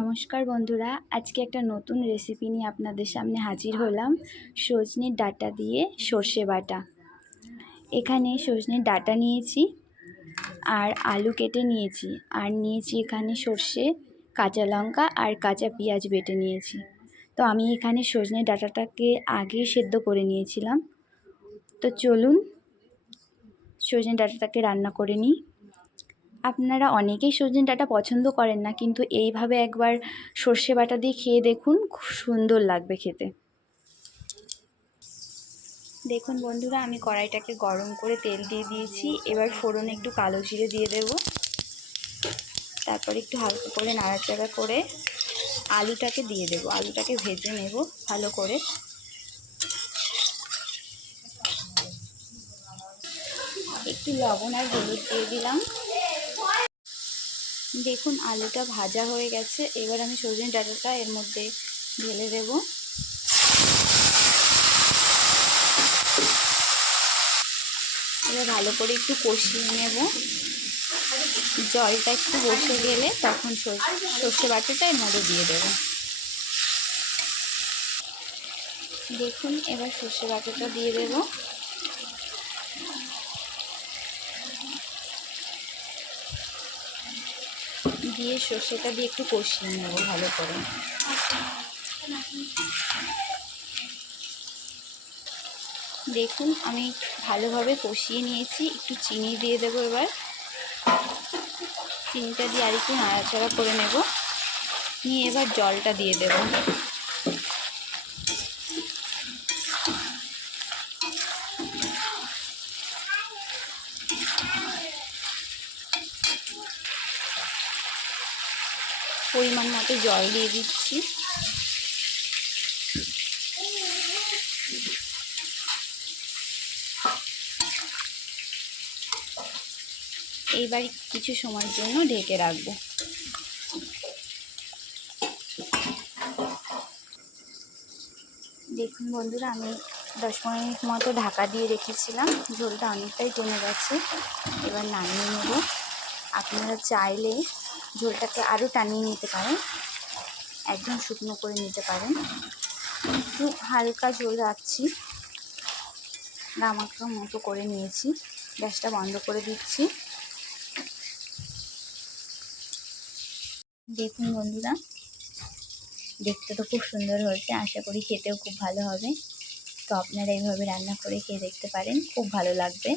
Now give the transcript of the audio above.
নমস্কার বন্ধুরা, আজকে একটা নতুন রেসিপি নিয়ে আপনাদের সামনে হাজির হলাম। সজনের ডাঁটা দিয়ে সর্ষে বাটা। এখানে সজনের ডাঁটা নিয়েছি আর আলু কেটে নিয়েছি, আর নিয়েছি এখানে সর্ষে, কাঁচা লঙ্কা আর কাঁচা পেঁয়াজ বেটে নিয়েছি। তো আমি এখানে সজনের ডাঁটাটাকে আগে সেদ্ধ করে নিয়েছিলাম। তো চলুন সজনের ডাঁটাটাকে রান্না করে নিই। আপনারা অনেকেই সজনে ডাঁটা পছন্দ করেন না, কিন্তু এইভাবে একবার সর্ষে বাটা দিয়ে খেয়ে দেখুন, খুব সুন্দর লাগবে খেতে। দেখুন বন্ধুরা, আমি কড়াইটাকে গরম করে তেল দিয়ে দিয়েছি। এবার ফোড়নে একটু কালো জিরে দিয়ে দেব। তারপর একটু হালকা করে নাড়াচাড়া করে আলুটাকে দিয়ে দেব। আলুটাকে ভেজে নেব ভালো করে। একটু লবণ আর হলুদ দিয়ে দিলাম। দেখুন আলুটা ভাজা হয়ে গেছে। এবার আমি সজনে ডাঁটাটা এর মধ্যে ঢেলে দেব। এবার ভালো করে একটু কষিয়ে নেব। জলটা একটু বসে গেলে তখন সর্ষে বাটাটা এর মধ্যে দিয়ে দেব। দেখুন এবার সর্ষে বাটাটা দিয়ে দেব। দিয়ে সর্ষেটা দিয়ে একটু কষিয়ে নেব ভালো করে। দেখুন আমি ভালোভাবে কষিয়ে নিয়েছি। একটু চিনি দিয়ে দেবো। এবার চিনিটা দিয়ে আর একটু নাড়াচাড়া করে নেব। নিয়ে এবার জলটা দিয়ে দেব। পরিমাণ মতো জল দিয়ে দিচ্ছি। এইবার কিছু সময়ের জন্য ঢেকে রাখবো। দেখুন বন্ধুরা, আমি 10-15 মিনিট মতো ঢাকা দিয়ে রেখেছিলাম। ঝোলটা অনেকটাই কমে গেছে। এবার নামিয়ে নেব। আপনারা চাইলে ঝোলটাকে আরও টানিয়ে নিতে পারেন, একদম শুকনো করে নিতে পারেন। একটু হালকা ঝোল রাখছি, গামাখা মতো করে নিয়েছি। গ্যাসটা বন্ধ করে দিচ্ছি। দেখুন বন্ধুরা, দেখতে তো খুব সুন্দর হয়েছে। আশা করি খেতেও খুব ভালো হবে। তো আপনারা এইভাবে রান্না করে খেয়ে দেখতে পারেন, খুব ভালো লাগবে।